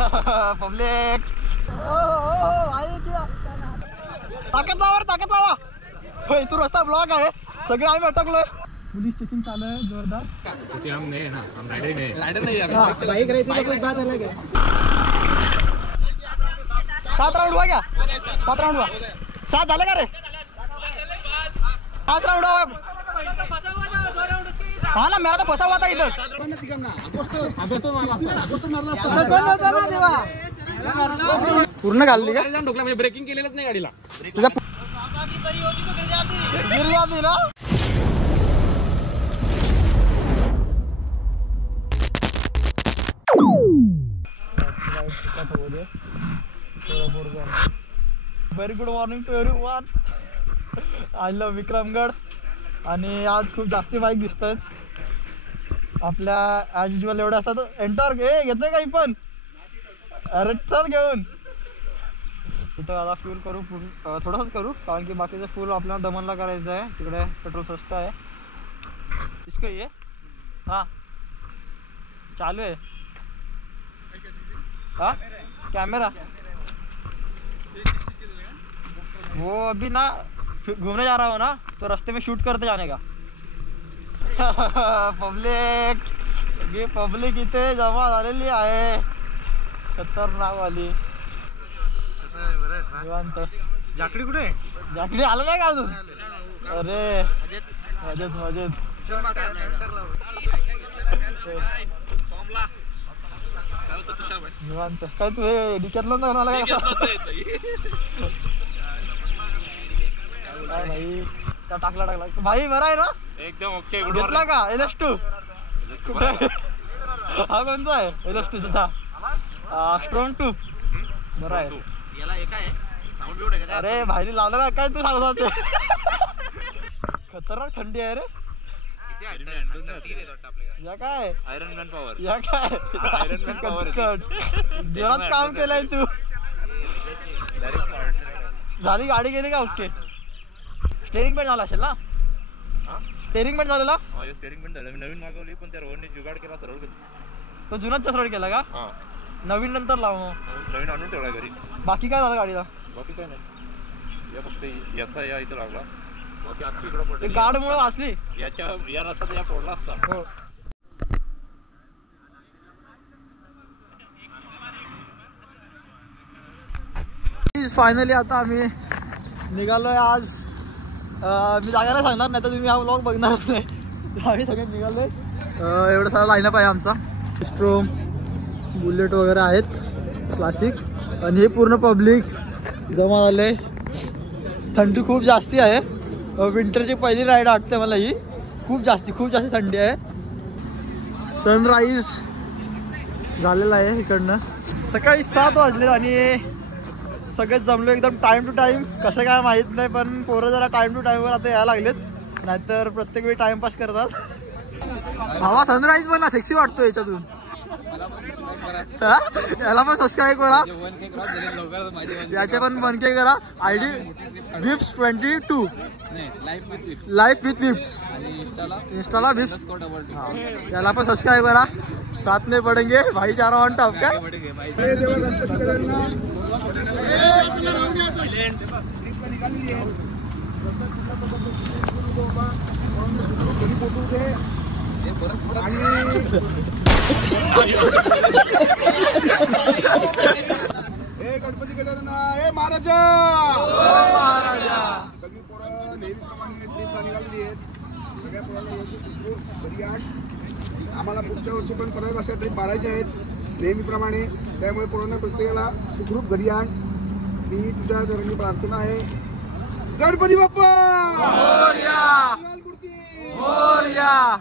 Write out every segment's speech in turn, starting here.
Public ताकद लावा होय, तू रस्ता ब्लॉक आहे, सगळे आम्ही अटकलोय. पोलीस चेकिंग चालू आहे जोरदार. सात राउंड हुआ क्या? 7 राउंड हुआ. 7 झाले का रे? 5 राउंड हुआ. हाँ ना, मेरा तो फंसा हुआ था इधर. पूर्ण घालली का? ढोकला ब्रेकिंग केलेलंच नाही गाडीला. तुझा गिर जाती ना. Very good morning to everyone. I love Vikramgad. आणि आज खूप जास्ती बाईक दिसत आहेत आपल्या. ॲज युजल एवढे असतात. एंटर घेतोय काही पण. अरे चल घेऊन. तिथं आता फ्यूल करू, थोडंसंच करू, कारण की बाकीचं फुल आपल्याला दमनला करायचं आहे. तिकडे पेट्रोल स्वस्त आहे. इसका ये हाँ चालू है. हाँ कैमरा वो अभी ना घूमने जा रहा हूँ ना, तो रास्ते में शूट करते जाने का. पब्लिक इथे जमा झालेली आहे, खतरनाक वाली. निवांत. जाकडी कुठे? जाकडी आलं नाही का अजून? अरे मजेत. निवांत. काय तू हे डिकॅथलॉन जाऊन आला का? भाई टाकला भाई. बरा आहे ना? एकदम ओके. घेतला का LS2? हा कोणता आहे? LS2 तुझा स्ट्रॉंग 2. बरा आहे. अरे भाईने लावलं ना काय तू सांगत होते. खतरनाक थंडी आहे रे. या काय आयरन मॅन पॉवर. या काय आयरन मॅन पॉवर. जोरात काम केलंय तू. झाली गाडी गेली का? ओके. स्टेरिंग पेंट झाला असेल ना? स्टेरिंग पेंट झालेला? स्टेरिंग पेंट झालं. नवीन मागवली पण त्या रोडने जुगाड केला, सरळ तो जुनाच सरळ केला का? नवीन नंतर लाव. नवीन आणून ठेवला घरी. बाकी काय झालं गाडीला? बाकी काय नाही, या फक्त याचा या इथं लागला. बाकी आजची इकडं पडली. गाडमुळे वाचली. या रस्त्यात या पडला असता. हो. फायनली आता आम्ही निघालोय. आज मी जागा नाही सांगणार, नाही तर तुम्ही हा व्लॉग बघणारच नाही. आम्ही सगळे निघालोय. एवढं सारा लाईनअप आहे आमचा. स्ट्रोम, बुलेट वगैरे आहेत क्लासिक. आणि हे पूर्ण पब्लिक जमा झाले. थंडी खूप जास्ती आहे. विंटरची पहिली राईड वाटते मला ही. खूप जास्ती थंडी आहे. सनराईज झालेला आहे इकडनं. सकाळी 7 वाजले आणि सगळेच जमलो एकदम टाइम टू टाइम. कसं काय माहीत नाही, पण पोरं जरा टाइम टू टाइमवर आता यायला लागलेत, नाहीतर प्रत्येक वेळी टाइमपास करतात. भावा सनराईज पण सेक्सी वाटतो याच्यातून. याला पण सबस्क्राईब करा, याचे पण 1K करा. ID विप्स 22 लाईफ विथ विप्स. इंस्टाला विप्स. याला पण सबस्क्राईब करा. साथ में पढ़ेंगे भाईचारा ऑन टॉप. क्या गणपती गणना हे महाराजा सगळी पोरं नेहमीप्रमाणे ट्रीपला निघालेली आहेत. सगळ्या पोरांना यशस्वी घरी आण. आम्हाला पुढच्या वर्षी पण परत अशा ट्रीप मारायचे आहेत नेहमीप्रमाणे. त्यामुळे पोरांना प्रत्येकाला सुखरूप घरी आण. मी तुझ्या चरणी प्रार्थना आहे. गणपती बाप्पा मोरया. मोरया.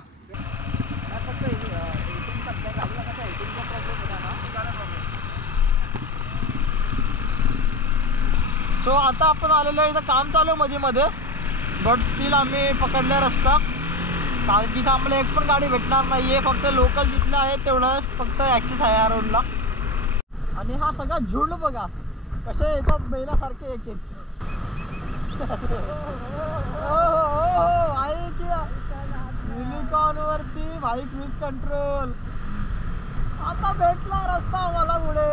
सो आता आपण आलेलो आहे. इथं काम चालू आहे मध्ये, बट स्टील आम्ही पकडला रस्ता, कारण की आम्हाला एक पण गाडी भेटणार नाही आहे. फक्त लोकल जिथले आहेत तेवढं फक्त ॲक्सेस आहे या रोडला. आणि हा सगळा झुंड बघा कसे येतात बैलासारखे एक एक. युनिकॉर्न वरती भाई क्रूज कंट्रोल. आता भेटला रस्ता मला पुढे.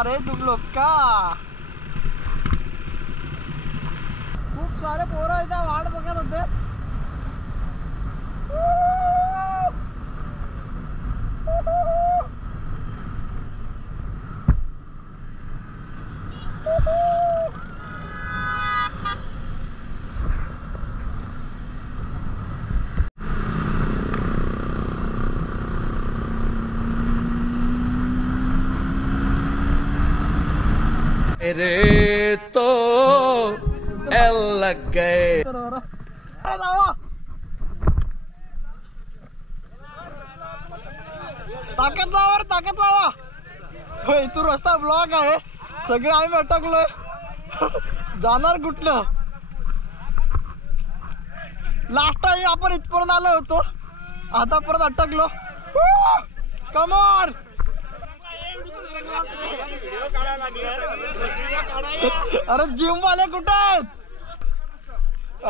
आ रहे तुम लोग का. खूप सारे पोरं इथं वाट बघत होते. मेरे तो एल लग गए. ताकद लावा, ताकद लावा. होय, तू रस्ता ब्लॉक आहे. सगळे आम्ही अटकलोय. जाणार कुठलं. लास्ट टाइम आपण इथपर्यंत आलो होतो, आता परत अटकलो. कमॉन. अरे जिम वाले कुठे आहेत.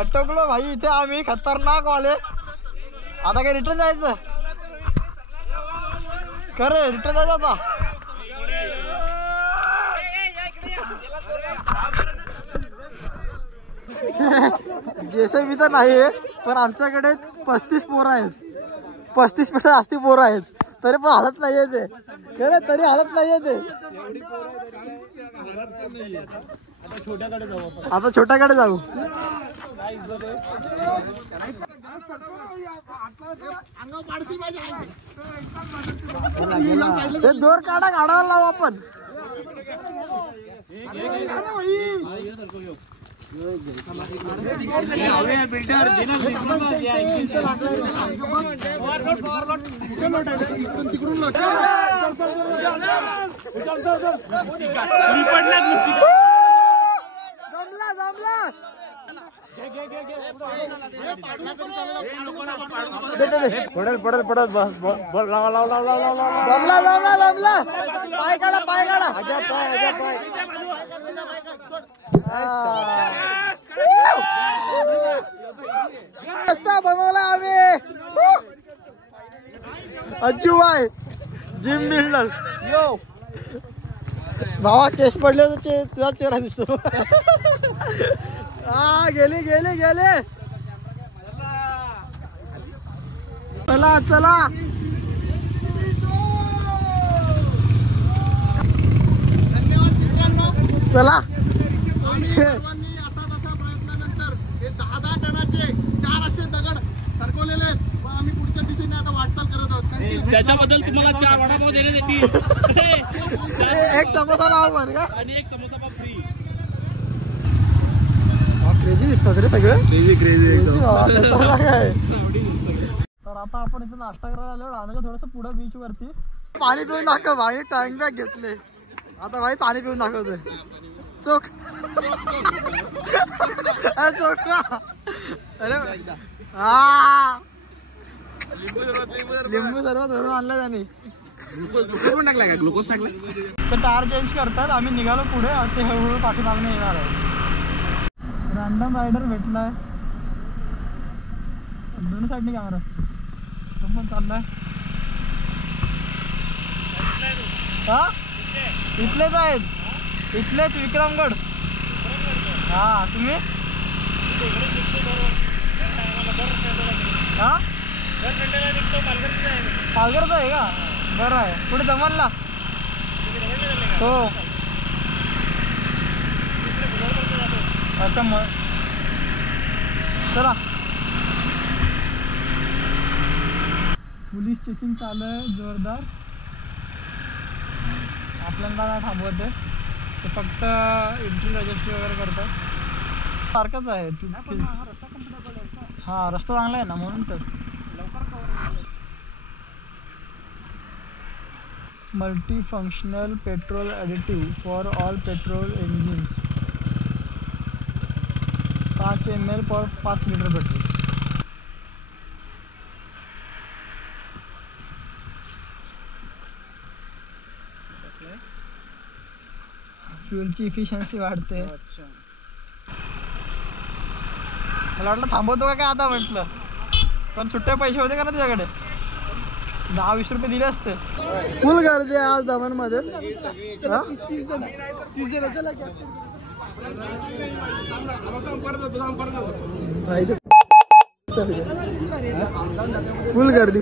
अटकलो भाई इथे आम्ही, खतरनाक वाले. आता काय रिटर्न जायचं. खरे रिटर्न जायचं आता. जेसीबी तर नाही आहे, पण आमच्याकडे 35 पोरं आहेत. 35 पेक्षा जास्ती पोरं आहेत, तरी पण हालत नाहीये ते. खरे तरी हालत नाहीये ते. आता छोट्याकडे जाऊ. ते दोर काढायला लावू आपण. पडल पडल पडल. बस बस लावा लावा लावा लावा. जमला जमला जमला. पाय काढा, पाय काढा. रस्ता बनवला आम्ही. Ajju by gym builder. Yo भावा केस पडले तर तुझा चेहरा दिसतो. हा गेले गेले गेले. चला चला. चला. सर्वांनी आता तशा प्रयत्नानंतर हे 10-10 टनाचे 4 असे दगड सरकवलेले आहेत. पण आम्ही पुढच्या दिशेने आता वाटचाल करत आहोत. त्याच्याबद्दल तुम्हाला 4 वडापाव देण्यात येतील. एक समोसा पाव पण का. आणि एक समोसा पाव फ्री. क्रेझी दिसतात रे सगळे. क्रेझी काय. तर आता आपण इथे नाश्ता करायला आलो. राहण्याच्या थोडस पुढे बीच वरती. पाणी पिऊन दाखव भाई. टँक बॅग घेतले. आता भाई पाणी पिऊन दाखवतोय. चोख. चोख. अरे हा लिंबू सर्व धरून आणलं त्यांनी. ग्लुकोज पण टाकलाय का. ग्लुकोज टाकलाय. तर टायर चेंज करतात. आम्ही निघालो पुढे. ते हळूहळू पाठीमागणे येणार आहे. रॅन्डम रायडर भेटलाय. दोन्ही साईडने कॅमेरा तो पण चाललाय. हा इथलेच आहेत. इथलेच विक्रमगड. हा तुम्ही हा पालघरचा आहे का. बरं आहे. पुढे दमनला. हो अच्छा मग चला. पोलीस चेकिंग चालू आहे जोरदार. आपल्याला काय थांबवत आहे ते फक्त एंट्री रजिस्ट्री वगैरे करतात. सारखंच आहे. हा रस्ता चांगला आहे ना म्हणून तर. Multi functional petrol additive for all petrol engines. 5 ml per 5 litre petrol. फ्युलची इफिशियन्सी वाढते. मला वाटलं थांबवतो का काय आता म्हटलं, पण सुट्टे पैसे होते का ना तुझ्याकडे. 10-20 रुपये दिले असते. फुल गर्दी आहे आज दमन मध्ये.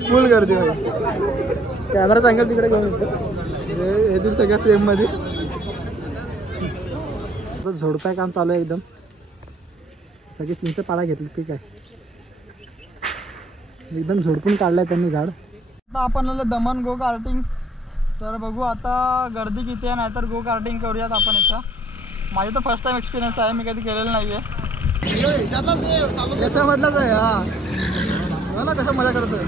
फुल गर्दी भाई. कॅमेरा चांगला तिकडे घेऊन येतो. येतील सगळ्या फ्रेम मध्ये. झोडपाय काम चालू आहे एकदम. सगळे चिंच पाळा घेतली ठीक आहे. एकदम झोडपून काढलाय त्यांनी झाड. आता आपण आलो दमन गो कार्टिंग. तर बघू आता गर्दी किती आहे, नाहीतर गो कार्टिंग करूयात आपण इथं. माझी तर फर्स्ट टाइम एक्सपिरियन्स आहे, मी कधी केलेलं नाही आहे. याच्यामधलाच आहे. हा ना कसं मजा करतोय.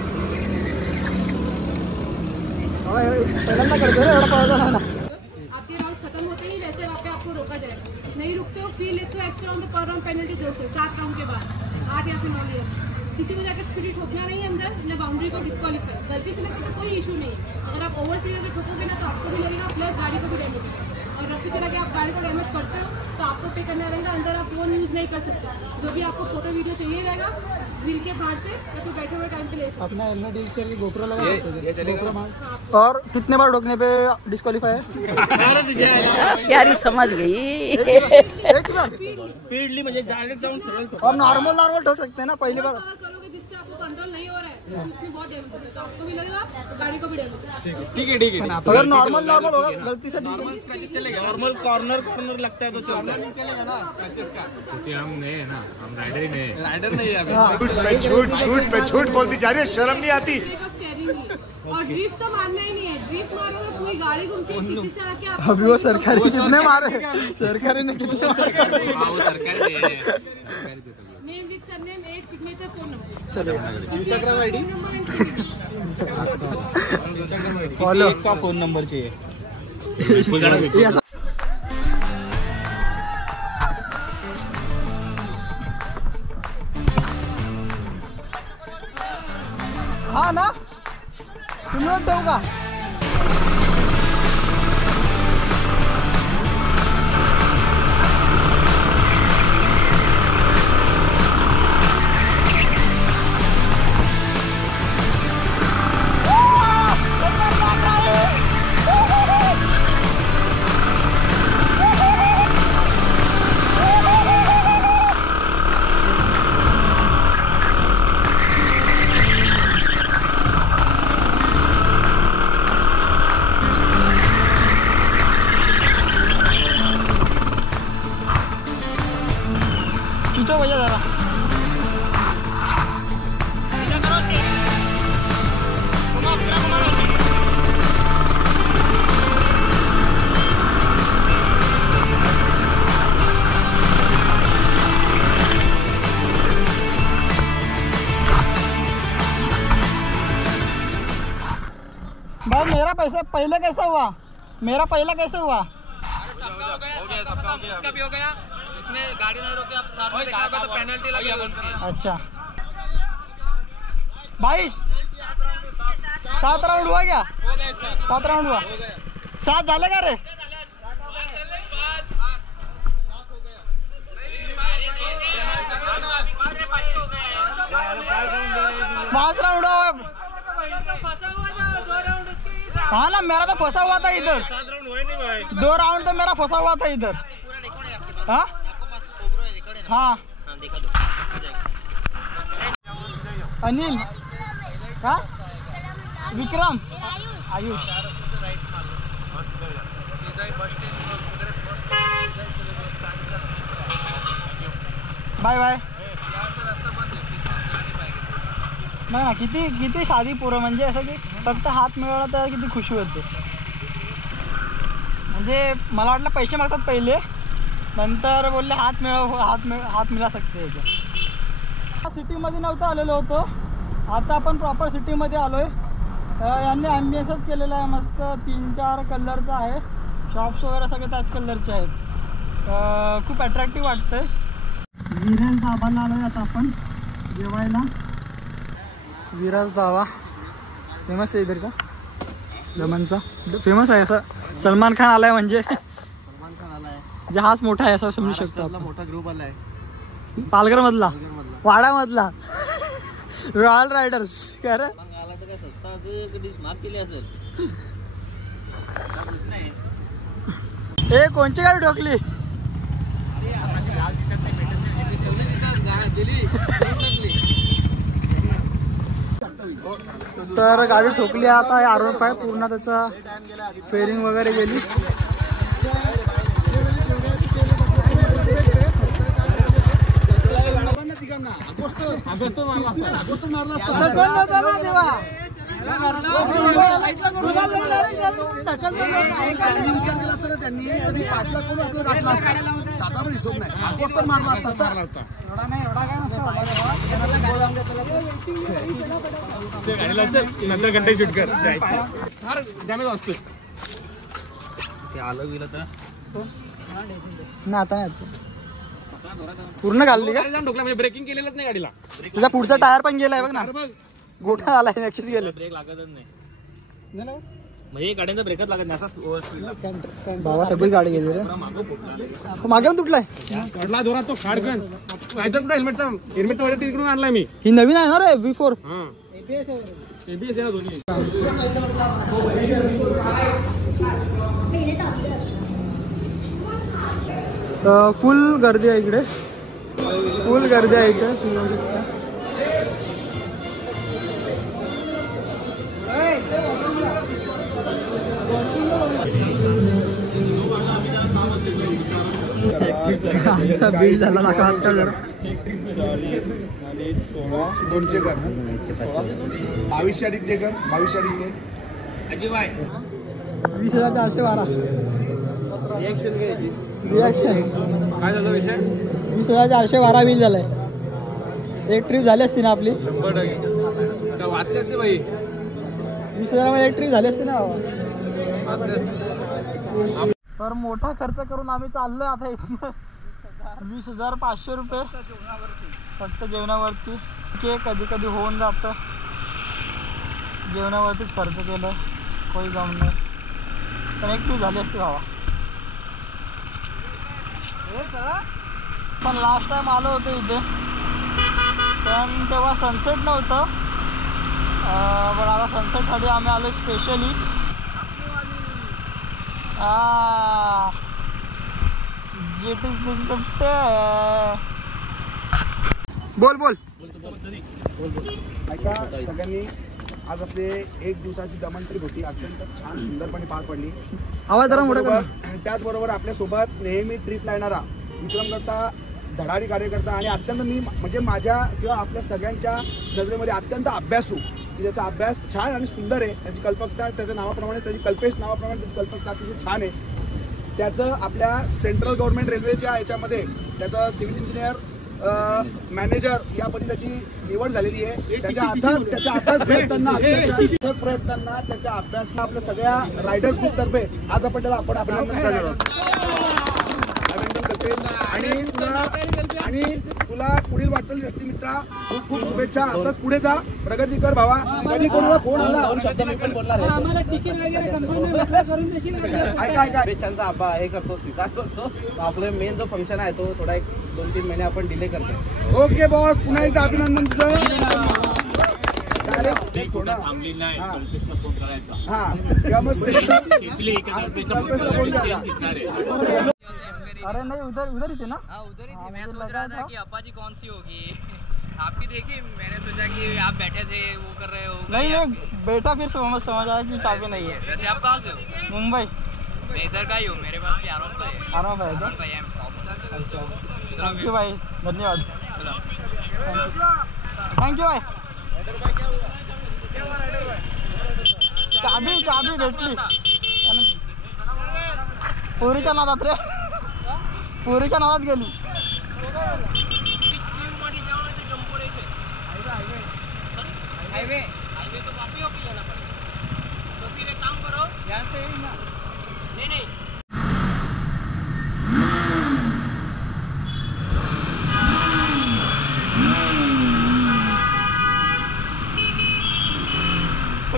पहिल्यांदा करतोय एवढा पळायचा नाही ना. आपके राउंड खत्म होते ही वैसे वहाँ पे आपको रोका जाएगा. नहीं रुकते हो फी लेते हो extra on the per round penalty 200 7 round के बाद 8 या फिर 9 ईयर. किसी को जाकर स्पीड ठोकना नहीं अंदर ना बाउंड्री को डिस्क्वालीफाई. गलती से लगता तो कोई इशू नहीं. अगर आप ओवर स्पीड में ठोकोगे ना तो आपको भी लगेगा प्लस गाड़ी को भी डैमेज. और रफी चला के आप गाड़ी को डैमेज करते हो तो आपको पे करना रहेगा. अंदर आप फोन यूज़ नहीं कर सकते. जो भी आपको फोटो वीडियो चाहिए रहेगा व्हील के बाहर से या फिर बैठे हुए टाइम पे ले सकते. अपना हेलमेट यूज करके गोप्रो लगा. और कितने बार ठोकने पे डिस्क्वालीफाई है? यारी समझ गई. स्पीडली म्हणजे डायरेक्ट जाऊन सरळ. और नॉर्मल ठोक सकते हैं ना पहली बार. अगर करोगे जिससे आपको कंट्रोल नहीं हो रहा है तो उसमें बहुत डैमेज होता है. तो आपको भी लगेगा गाड़ी को भी डैमेज. ठीक है. अगर नॉर्मल होगा गलती से नॉर्मल कॉर्नर लगता है तो चलता है. चलेगा ना प्रैक्टिस का. क्योंकि हम नए हैं ना, हम राइडर ही नए हैं. राइडर नहीं है झूठ बोलती जा रही है, शर्म नहीं आती. स्टीयरिंग ही. और ड्रिफ्ट तो मारना ही नहीं है. ड्रिफ्ट मारोगे पूरी गाड़ी घूमती है पीछे से आके आप. अभी वो सरकारी कितने मारे. सरकारी ने कितने हाँ, वो सरकारी दे. Name with surname as signature phone number. चलो Instagram ID number and signature. Follow का फोन नंबर चाहिए. हा ना तुम्ही ठेवू का. खींचो भैया जरा. भाई मेरा पैसा पहले कैसा हुआ. मेरा पहला कैसे हुआ. सबका उसका भी हो गया. इसने गाड़ी नहीं रोकी. आप साथ में देखा होगा तो पेनल्टी लगेगी. अच्छा 22 7 राउंड हुआ क्या. 7 राउंड हुआ. 7 झाले का रे. 5 राउंड हुआ. हाँ ना मेरा तो फंसा हुआ था इधर. 2 राउंड तो मेरा फंसा हुआ था इधर. हाँ हाँ अनिल हाँ विक्रम आयुष. Bye bye. नाही ना किती किती साधी पोरं. म्हणजे असं की फक्त हात मिळवला तर किती खुशी होते. म्हणजे मला वाटलं पैसे मागतात पहिले, नंतर बोलले हात मिळा सकते. सिटीमध्ये नव्हतं आलेलो होतो. आता आपण प्रॉपर सिटीमध्ये आलो आहे. यांनी ॲम्बियन्सच केलेला आहे मस्त. 3-4 कलरचा आहे. शॉप्स वगैरे सगळे त्याच कलरचे आहेत. खूप अट्रॅक्टिव्ह वाटतंय. विराज धाबाला आलो आहे आता आपण जेवायला. विराज धाबा फेमस आहे इधर का दमनचा. फेमस आहे असं. सलमान खान आलाय म्हणजे जहाज मोठा आहे असं समजू शकतो आपण. मोठा ग्रुप आलाय पालघर मधला वाडा मधला रॉयल रायडर्स. काय रे ए कोणची गाडी ठोकली? तर गाडी ठोकली आता R15 पूर्ण त्याचा फेरिंग वगैरे गेली. नंतर घंटे शूट कर फार डॅमेज असतो ना आता पूर्ण घालली का? ठोकला म्हणजे ब्रेकिंग केलेलंच नाही गाडीला. तुझा पुढचा टायर पण गेलाय बघ ना, गोठा आलाय नक्षीच गेले. ब्रेक लागतच नाही म्हणजे गाड्यांचा ब्रेकच लागत नाही असा. बाबा सगळी गाडी गेली रे. मागे पण तुटलाय पडला जोरात तो खाडकन हेल्मेटचा वगैरे तिकडून आणलाय मी. ही नवीन आहे ना रे V4. ABS आहे ना दोन्ही. फुल गर्दी आहे इकडे, फुल गर्दी आहे इथे. आमचा बिल झाला दाखवा आता जरा. 200 कर 22 अधिक जे कर 22 अधिक दे. 20,412 रिॲक्शन. काय झालं विषय? 20,412 बिल झालंय. एक ट्रिप झाली असती ना आपली. 100% वाचले असते बाई. 20,000 मध्ये एक ट्रिप झाली असती ना बाबा. तर मोठा खर्च करून आम्ही चाललोय आता इथनं. 20,500 रुपये फक्त जेवणावरती. कधी कधी होऊन जातं, जेवणावरतीच खर्च केलं, काही जाऊन नाही. पण एक ट्रिप झाली असती बाबा. पण लास्ट टाइम आलो होतो इथे, पण तेव्हा सनसेट नव्हतं. पण आता सनसेटसाठी आम्ही आलो स्पेशली. बोल बोल. ऐका सगळ्यांनी, आज आपले एक दिवसाची दमन ट्रिप होती, अत्यंत छान सुंदरपणे पार पडली. आवाज जरा मोठा कर. त्याचबरोबर आपल्यासोबत नेहमी ट्रिप येणारा विक्रमगडचा धडाडी कार्यकर्ता आणि अत्यंत मी म्हणजे माझ्या किंवा आपल्या सगळ्यांच्या नजरेमध्ये अत्यंत अभ्यासू, की ज्याचा अभ्यास छान आणि सुंदर आहे. त्याची कल्पकता त्याच्या नावाप्रमाणे, त्याची कल्पेश नावाप्रमाणे त्याची कल्पकता अतिशय छान आहे. त्याचं आपल्या सेंट्रल गव्हर्नमेंट रेल्वेच्या याच्यामध्ये त्याचं सिव्हिल इंजिनियर मॅनेजर या पदी त्याची निवड झालेली आहे. त्याच्या अथक प्रयत्नांना त्याच्या अभ्यासाला आपल्या सगळ्या रायडर्स ग्रुप तर्फे आज आपण त्याला अभिनंदन करणार आहोत. आणि तुला पुढील वाटचाल व्यक्तिमित्रा खूप खूप शुभेच्छा. असंच पुढे जा, प्रगती कर भावा. कधी कोणाला फोन आला शब्द मी पण बोलणार ऐका बेचांचा आबा हे करतो, स्वीकार करतो. आपलं मेन जो फंक्शन आहे तो थोडा 1-2-3 महिने आपण डिले करतो. ओके बॉस, पुन्हा एकदा अभिनंदन तुझं. थांबली नाही, फोन करायचा. हा किंवा मग अरे नहीं उधर उधर ही थे ना. हाँ उधर ही थी. मैं सोच रहा था कि अपाची कौन सी होगी. आपकी देखी, मैंने सोचा कि आप बैठे थे वो कर रहे हो. नहीं बेटा फिर समझ आया कि चाबी नहीं है. वैसे आप कहाँ से हो? मुंबई. मैं इधर का ही हूँ, मेरे पास भी आराम भाई है. आराम भाई है. भाई है टॉप. अच्छा थैंक यू भाई, धन्यवाद. थैंक यू भाई. चाबी भेटली. पोरीच्या नादात रे, पोरीच्या नादात गेली. हाईवे तो वापी होके जाना पड़ेगा. तो फिर एक काम करो, यहाँ से नहीं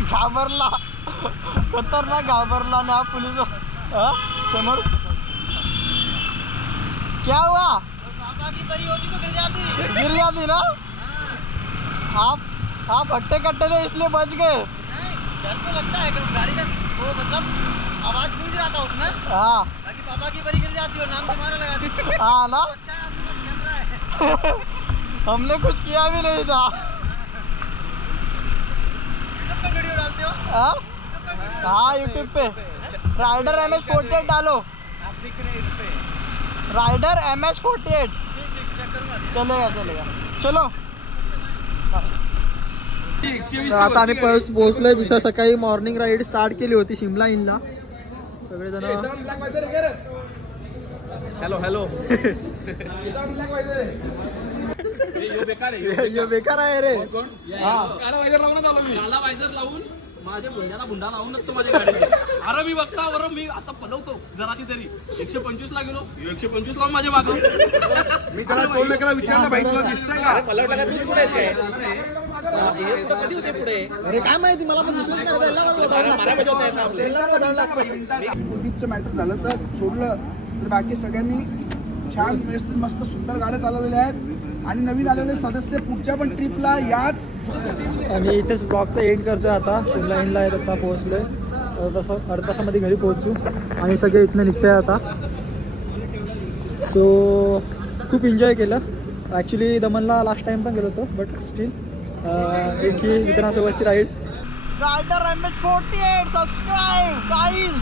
घाबरला, खतरनाक घाबरला ना पुलिस. समोर क्या हुआ? की परी होती तो गिर जाती ना. आप हट्टे कट्टे थे इसलिए बच गए. तो लगता है कि गाड़ी का वो मतलब आवाज गूंज रहा था उसमें, हाँ ताकि पापा की बड़ी गिर जाती हो, नाम तुम्हारा लगा दी। हाँ ना अच्छा है आपके पास कैमरा है। हमने कुछ किया भी नहीं था। यूट्यूब पे वीडियो डालते हो? हाँ हाँ यूट्यूब पे राइडर MH48 डालो, आप दिख रहे इस पे। राइडर MH48 ठीक चेक करूंगा। चलेगा चलो। तर आता आम्ही पोहोचलोय जिथं सकाळी मॉर्निंग राईड स्टार्ट केली होती शिमला इनला. सगळेजण हॅलो हॅलो यो बेकार आहे रे. काला वायझर लावून माझ्या गुंड्याला गुंडा लावूनच तो माझ्या गाडीत अरे मी बघता बरं मी आता पलवतो जराशी तरी 125 ला गेलो 125 लावून माझ्या मागं मी त्याला टोल नाक्याला विचारलं भाई तुला दिसतंय का? पलवला का तू कुठे आहे कधी होते पुढे अरे काय माहिती मला पण दिसलं कुलदीपचं मॅटर झालं तर सोडलं तर बाकी सगळ्यांनी छान व्यवस्थित मस्त सुंदर गाड्या चालवलेल्या आहेत आणि नवीन आलेले सदस्य पुढच्या पण ट्रिपला याच. आणि इथेच ब्लॉगचा एंड करतोय आता. शिमला इनला आहेत आता पोहोचलोय. तसं अर्ध्या तासामध्ये घरी पोहोचू आणि सगळे इथनं निघतंय आता. सो खूप एन्जॉय केलं. ॲक्च्युली दमनला लास्ट टाइम पण गेलो होतो बट स्टील एक ही मित्रांसोबतची ride. Rider MH48 subscribe guys.